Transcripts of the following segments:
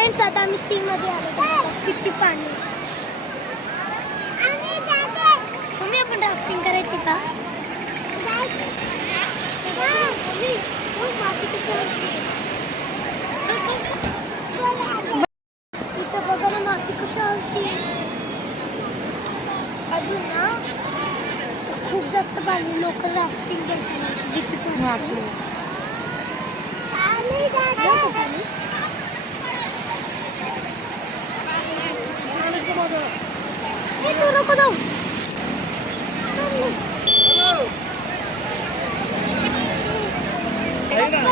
Friends आता आम्ही C मध्ये आलो. किती पाणी. मम्मी आपण राफ्टिंग करायची का? माती कशी इथं बघा ना माती कशी होती. अजून ना खूप जास्त पाणी. लोक राफ्टिंग करतात. नको जाऊ.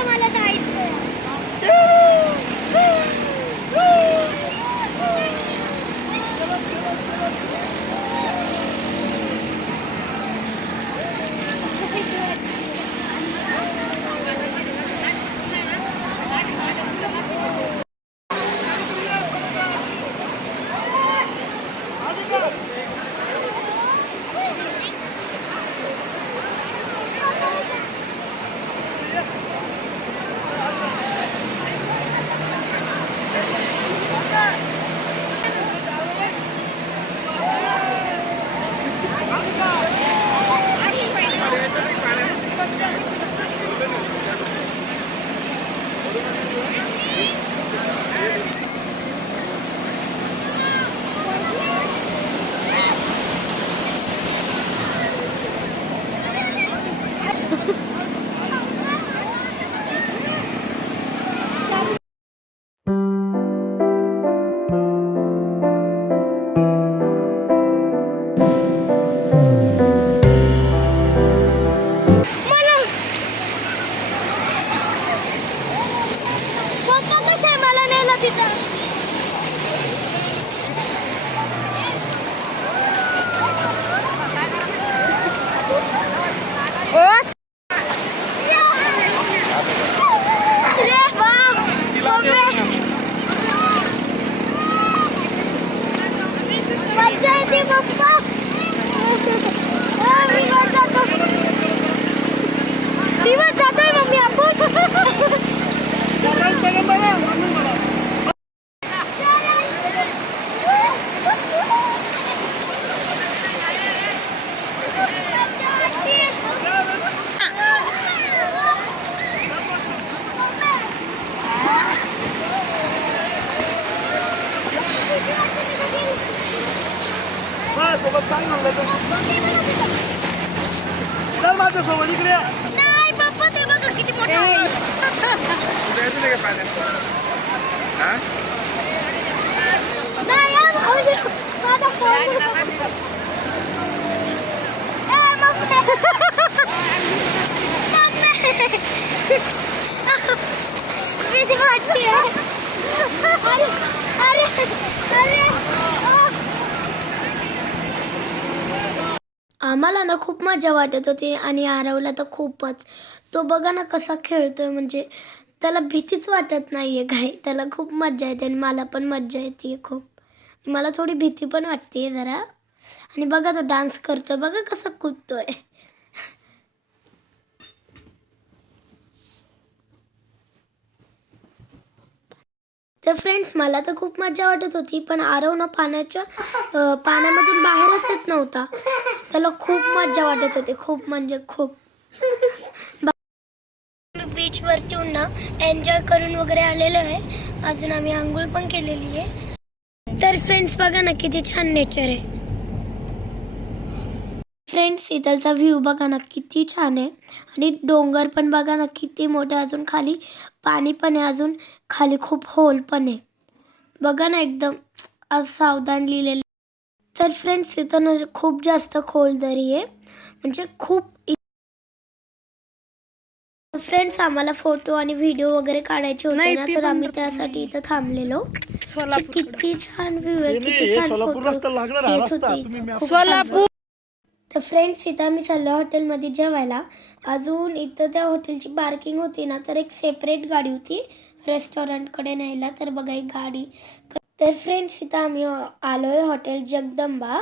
मला जायचं. सोबत काय म्हणलं तर माझ्या सोबत इकडे. नाही पप्पा ते बघा किती मोठा आहे. जायचं नाही का पाण्यात? हा नाही यार माझा फोन. भीती वाटते. अरे अरे अरे आम्हाला ना खूप मजा वाटत होती आणि आरवला तर खूपच. तो बघा ना कसा खेळतोय. म्हणजे त्याला भीतीच वाटत नाहीये काय. त्याला खूप मजा येते आणि मला पण मजा येते खूप. मला थोडी भीती पण वाटते जरा. आणि बघा तो डान्स करतोय. बघा कसा कूदतोय. तर फ्रेंड्स मला तर खूप मजा वाटत होती. पण आरव ना पाण्यामधून बाहेरच येत नव्हता. त्याला खूप मजा वाटत होती. खूप म्हणजे खूप. बीच वरती येऊन ना एन्जॉय करून वगैरे आलेलो आहे. अजून आम्ही आंघोळ पण केलेली आहे. तर फ्रेंड्स बघा ना किती छान नेचर आहे. फ्रेंड्स इथलचा व्ह्यू बघा ना किती छान आहे. आणि डोंगर पण बघा ना किती मोठे. अजून खाली पाणी पण आहे. अजून खाली खूप होल पण आहे. बघा ना एकदम सावधान लिहिलेलं. तर फ्रेंड्स इथं ना खूप जास्त खोल दरी आहे. म्हणजे खूप. फ्रेंड्स आम्हाला फोटो आणि व्हिडिओ वगैरे काढायचे होते ना. तर आम्ही त्यासाठी इथं थांबलेलो. किती छान व्ह्यू आहे. किती छान फोटो येत होते. तर फ्रेंड्स इथं आम्ही चाललो हॉटेलमध्ये जेवायला. अजून इथं त्या हॉटेलची पार्किंग होती ना तर एक सेपरेट गाडी होती रेस्टॉरंटकडे न्यायला. तर बघा एक गाडी. तर फ्रेंड्स इथं आम्ही आलोय हॉटेल जगदंबा.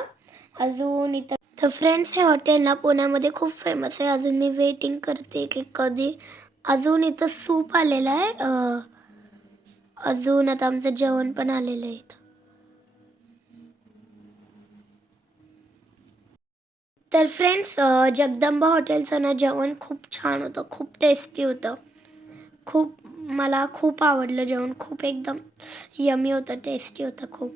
अजून इथं तर फ्रेंड्स हे हॉटेल ना पुण्यामध्ये खूप फेमस आहे. अजून मी वेटिंग करते की कधी. अजून इथं सूप आलेलं आहे. अजून आता आमचं जेवण पण आलेलं आहे. तर फ्रेंड्स, जगदंबा हॉटेलचं ना जेवण खूप छान होतं, खूप टेस्टी होतं. मला खूप आवडलं जेवण, खूप एकदम यमी होतं, टेस्टी होतं खूप.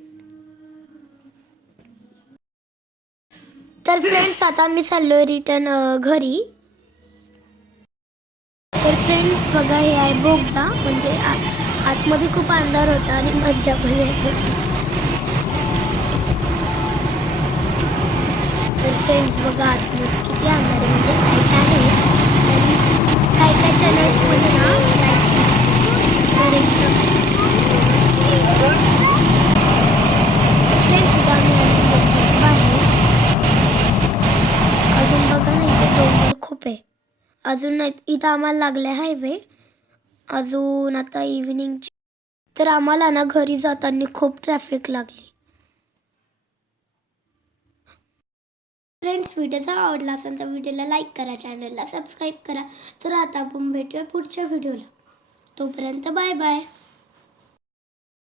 तर फ्रेंड्स, आता मी चाललोय रिटर्न घरी. तर फ्रेंड्स बघा, हे आहे बोगदा. म्हणजे आतमध्ये खूप अंधार होता आणि मज्जा पण येत होती. तर फ्रेंड्स बघा, आतमध्ये किती अंधार आहे, म्हणजे लाईट आहे आणि काय टनल्समध्ये ना लाईट दिसते. तर एकदम फ्रेंड्स, इथं आम्ही आलो बोगद्याच्या बाहेर. अजून बघा ना, इथे डोंगर खूप आहे. अजून इथं आम्हाला लागले हायवे. अजून आता इव्हिनिंगची. तर आम्हाला ना घरी जाताना खूप ट्रॅफिक लागली. फ्रेंड्स, व्हिडिओ आवडला असेल तर व्हिडिओला लाईक करा, चॅनलला सबस्क्राईब करा. तर आता आपण भेटूया पुढच्या व्हिडिओला. तोपर्यंत बाय बाय.